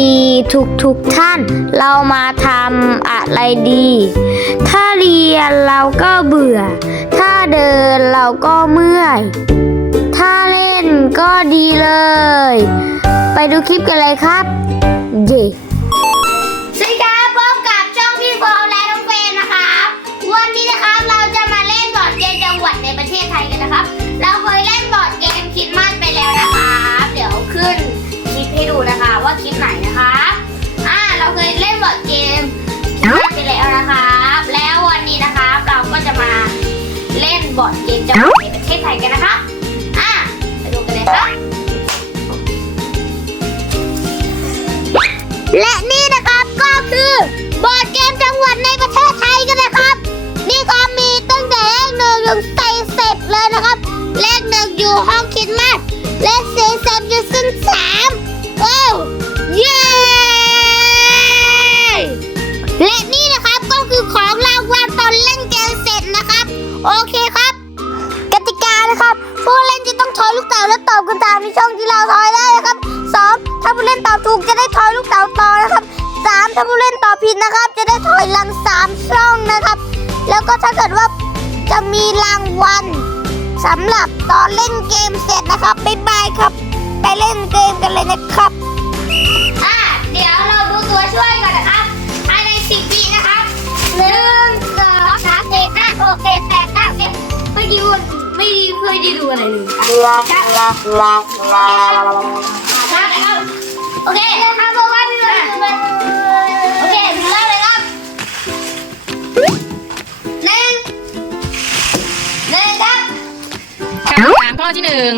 ดีทุกทุกท่าน เรามาทำอะไรดี ถ้าเรียนเราก็เบื่อ ถ้าเดินเราก็เมื่อย ถ้าเล่นก็ดีเลย ไปดูคลิปกันเลยครับ เย่ บอยู่ซึ่งสามว้เย้และนี่นะครับก็คือของรางวัลตอนเล่นเกมเสร็จนะครับ โอเคครับ กติกานะครับ ผู้เล่นจะต้องทอยลูกเต๋าและตอบคำถามในช่องที่เราทอยได้นะครับสองถ้าผู้เล่นตอบถูกจะได้ทอยลูกเต๋าต่อนะครับสามถ้าผู้เล่นตอบผิดนะครับ จะได้ถอยหลังสามช่องนะครับ แล้วก็ถ้าเกิดว่าจะมีรางวัลสำหรับตอนเล่นเกมเสร็จนะครับบ๊ายบายครับ เล่นเกมกันเลยนะครับอะเดี๋ยวเราดูตัวช่วยก่อนนะครับภายในสิบวินะครับหนึ่งสองสามสี่ห้าหกเจ็ดแปดเก้าสิบไม่ดีวันไม่ดีเคยได้ดูอะไรเลยครับครับโอเคครับเพราะว่าพี่มันโอเคถึงแล้วเลยครับหนึ่งหนึ่งครับ คำถามข้อที่หนึ่ง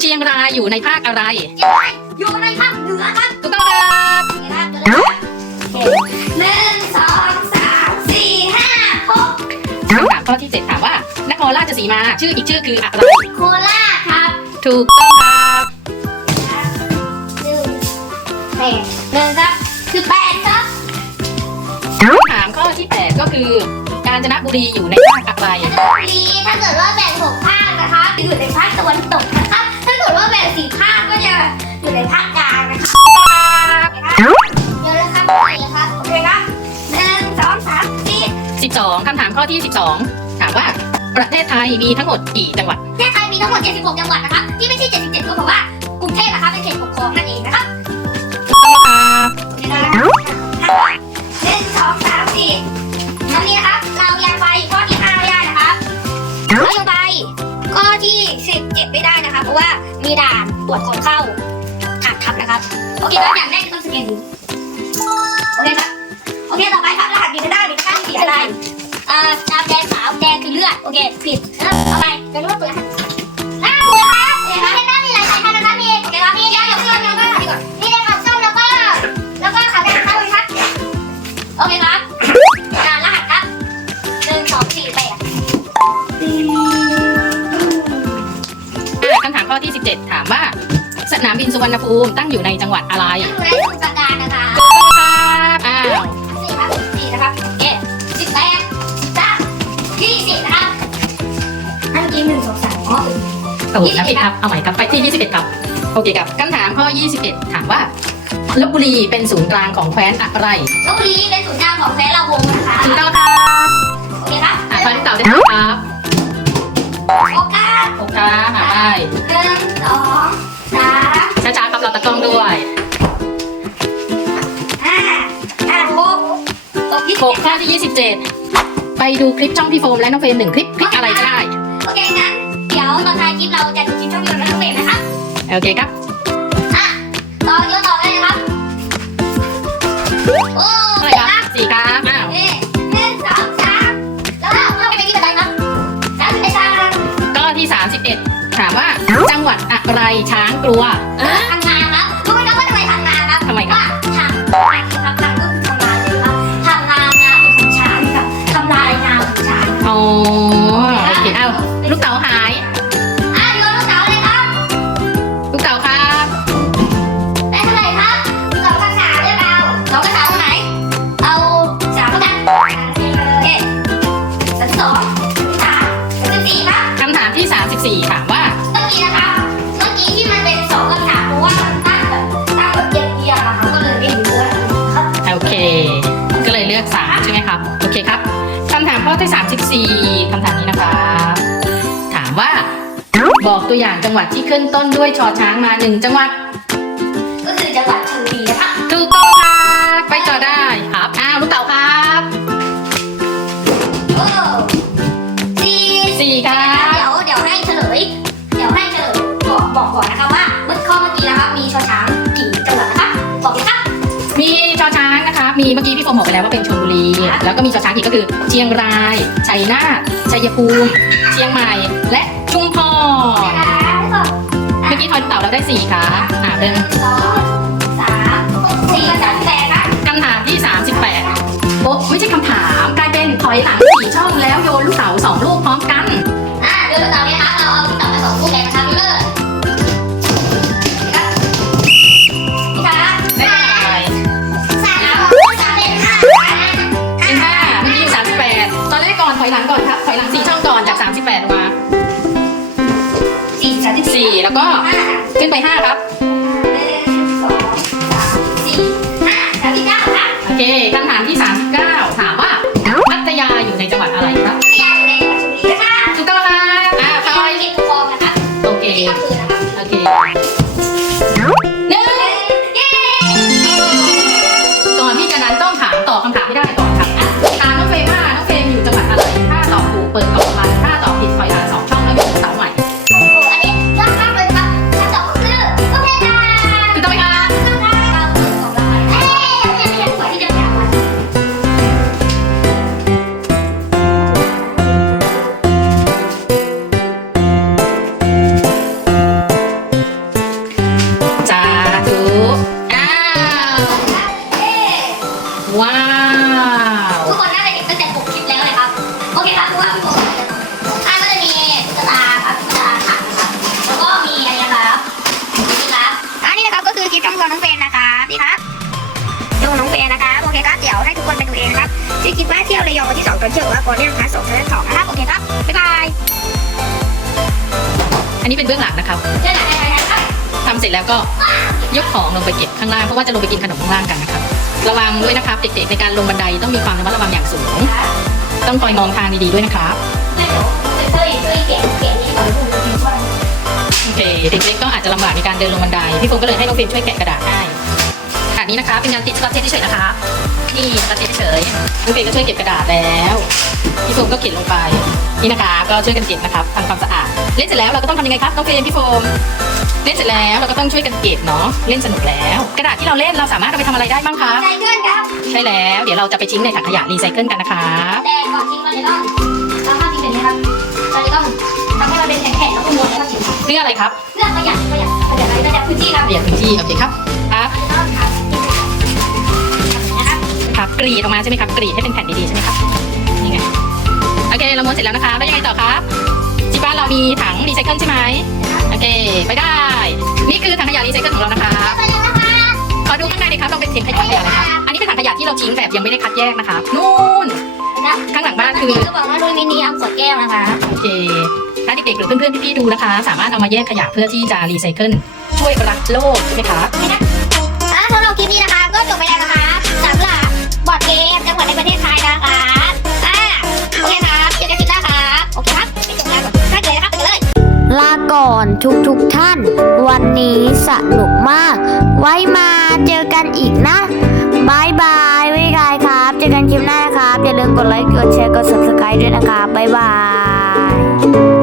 เชียงรายอยู่ในภาคอะไรอยู่ในภาคเหนือครับถูกต้องครับโอเคครับตัวแรกโอเคหนึ่งสองสามสี่ห้าหกคำถามข้อที่เจ็ดถามว่านครราชสีมาชื่ออีกชื่อคืออะไรโคราชครับ ถูกต้องครับหนึ่งแปดหนึ่งครับ คือแปดครับคำถามข้อที่แปดก็คือ กาญจนบุรีอยู่ในภาคอะไรจันทบุรีถ้าเกิดว่าแบ่งหกภาคนะคะจะอยู่ในภาคตะวันตกนะครับ 12 คำถามข้อที่ 12 ถามว่าประเทศไทยมีทั้งหมดกี่จังหวัด ประเทศไทยมีทั้งหมด 76 จังหวัดนะครับ ที่ไม่ใช่ 77ก็เพราะว่ากรุงเทพนะคะเป็นเขตปกครองนั่นเองนะครับต้อตอนนี้นะครัเรายังไปข้อที่ห้ไม่ได้นะคะเรายังไปข้อที่สิไม่ได้นะครัเพราะว่ามีด่านตรวจคนเข้าถานทับนะครับ โอเคครับอย่างแรกต้องสแกนดูโอเคครับ โอเค ต่อไปครับ รหัสยูเซได้ อะไรอ่าดำแดงขาวแดงคือเลือดโอเคผิดเอาไปจะรู้ว่าเปลือกอ้าวครับเคครับเห็นหน้ามีหลายสายพันธุ์นะครับมีโอเคครับมีแดงกับส้มแล้วก็มีแดงกับส้มแล้วก็ แล้วก็ขาวแดงขาวเลยครับโอเคครับการรหัสครับหนึ่งสองสี่แปดคำถามข้อที่สิบเจ็ดถามว่า สนามบินสุวรรณภูมิตั้งอยู่ในจังหวัดอะไร อยู่ในสมุทรราการน โอ้โหนะผิดครับ เอาใหม่ครับ ไปที่ 21 ครับ โอเคครับคำถามข้อ 21 ถามว่าลบบุรีเป็นศูนย์กลางของแคว้นอะไรลพบุรีเป็นศูนย์กลางของแคว้นลาวงนะคะถูกต้องครับโอเคครับอ่าทอยลูกเต่าได้ครับโอกาสโอเคครับอ่าได้หนึ่งสองสามช้าๆครับเราตะกล้องด้วยห้าห้าหกหกยี่สิบหกข้อที่ 27 ไปดูคลิปช่องพี่โฟมและน้องเฟรนหนึ่งคลิปคลิปอะไรก็ได้ โอเคงั้นเดี๋ยวตอนท้ายคลิปเราจะดูคลิปช่องวิวและน้องเบนนะครับโอเคครับ อะต่อเดี๋ยวต่อได้เลยครับ โอ้เท่าไหร่ครับสี่ครับอ้าวเอ๊ะหนึ่งสองสามแล้วเราไปที่ไหนครับสามสิบเอ็ดทางข้อที่ 31 ถามว่าจังหวัดอะไรช้างกลัวเอ๊ะ สามใช่ไหมครับ โอเคครับคำถามข้อที่ 34คำถามนี้นะคะ ถามว่า บอกตัวอย่างจังหวัดที่ขึ้นต้นด้วยชอช้างมาหนึ่งจังหวัด แล้วว่าเป็นชลบุรี แล้วก็มีชอช้างอีกก็คือ เชียงราย ชัยนาทชัยภูมิ เชียงใหม่ และชุมพรเมื่อกี้ทอยลูกเต่าเราได้สี่ค่ะอ่าหเดินึ่นงสองสามสี่สามแปดครับคำถามที่38โอ๊ะไม่ใช่คำถามกลายเป็นถอยหลัง แล้วก็ขึ้นไป 5 ครับ ครับเพราะว่าพี่ผมอ่าก็จะมีตุ๊กตาครับตุ๊กตาถังครับ แล้วก็มีอะไรนะครับนี่ครับอันนี้นะครับก็คือคลิปคำสอนน้องเฟรนนะครับนี่ครับดูน้องเฟรนนะครับโอเคครับเดี๋ยวให้ทุกคนไปดูเองนะครับชื่อคลิปว่าเที่ยวระยองวันที่สองตอนเที่ยวว่าก่อนเนี่ยนะคะสองเดือนสองนะครับโอเคครับบ๊ายบายอันนี้เป็นเบื้องหลังนะครับเจอกันในรายการครับทำเสร็จแล้วก็ยกของลงไปเก็บข้างล่างเพราะว่าจะลงไปกินขนมข้างล่างกันนะครับ ระวังด้วยนะครับเด็กๆในการลงบันไดต้องมีความระมัดระวังอย่างสูง ต้องคอยมองทางดีๆด้วยนะครับเดี๋ยวช่วยช่วยเก็บเก็บนี่ก่อนดูดูก่อนโอเคเด็กๆก็อาจจะลำบากในการเดินลงบันไดพี่โฟมก็เลยให้น้องเฟรมช่วยแกะกระดาษให้ นี่นะคะ เป็นงานติดสกัดเทปเฉยๆนะคะ นี่สกัดเทปเฉยน้องเฟรมก็ช่วยเก็บกระดาษแล้วพี่โฟมก็เขียนลงไป นี่นะคะ ก็ช่วยกันเก็บนะครับทำความสะอาด เล่นเสร็จแล้วเราก็ต้องทำยังไงครับน้องเฟรมพี่โฟมเล่นเสร็จแล้วเราก็ต้องช่วยกันเก็บเนาะเล่นสนุกแล้ว กระดาษที่เราเล่นเราสามารถเอาไปทำอะไรได้บ้างคะใจเพื่อนครับใช่แล้ว เดี๋ยวเราจะไปทิ้งในถังขยะรีไซเคิลกันนะคะแต่ก่อนทิ้งเราจะต้องเราห้ามทิ้งแบบนี้ครับเราจะต้องทำให้มันเป็นแข็งๆแล้วก็ม้วนแล้วก็ทิ้งเพื่ออะไรครับเพื่อประหยัดประหยัดประหยัดอะไรประหยัดพื้นที่ครับประหยัดพื้นที่โอเคครับ กรีดออกมาใช่ไหมครับกรีดให้เป็นแผ่นดีๆใช่ไหมครับนี่ไงโอเคเราม้วนเสร็จแล้วนะคะแล้วยังไงต่อครับที่บ้านเรามีถังรีไซเคิลใช่ไหมโอเค ไปได้ นี่คือถังขยะรีไซเคิลของเรานะคะไปยังนะคะขอดูข้างในดิครับเราเป็นถังขยะอะไรครับอันนี้เป็นถังขยะที่เราทิ้งแบบยังไม่ได้คัดแยกนะคะนู่นข้างหลังบ้านคือก็บอกว่าโดยมินิเอาขวดแก้วนะคะโอเคถ้าเด็กๆหรือเพื่อนๆพี่ๆดูนะคะ สามารถเอามาแยกขยะเพื่อที่จะรีไซเคิลช่วยรักโลกใช่ไหมคะอะสำหรับคลิปนี้นะคะ มจังหวัดในประเทศไทยนะคะอะโอเคครับเจอกันคลิปหน้าครับโอเคครับไปจบแล้วถ้าเกิดนะครับไปเลย ลาก่อนทุกทุกท่าน วันนี้สนุกมาก ไว้มาเจอกันอีกนะบายบายบ๊ายบายครับ เจอกันคลิปหน้านะครับ อย่าลืมกดไลค์ กดแชร์ กด subscribe ด้วยนะครับบายบาย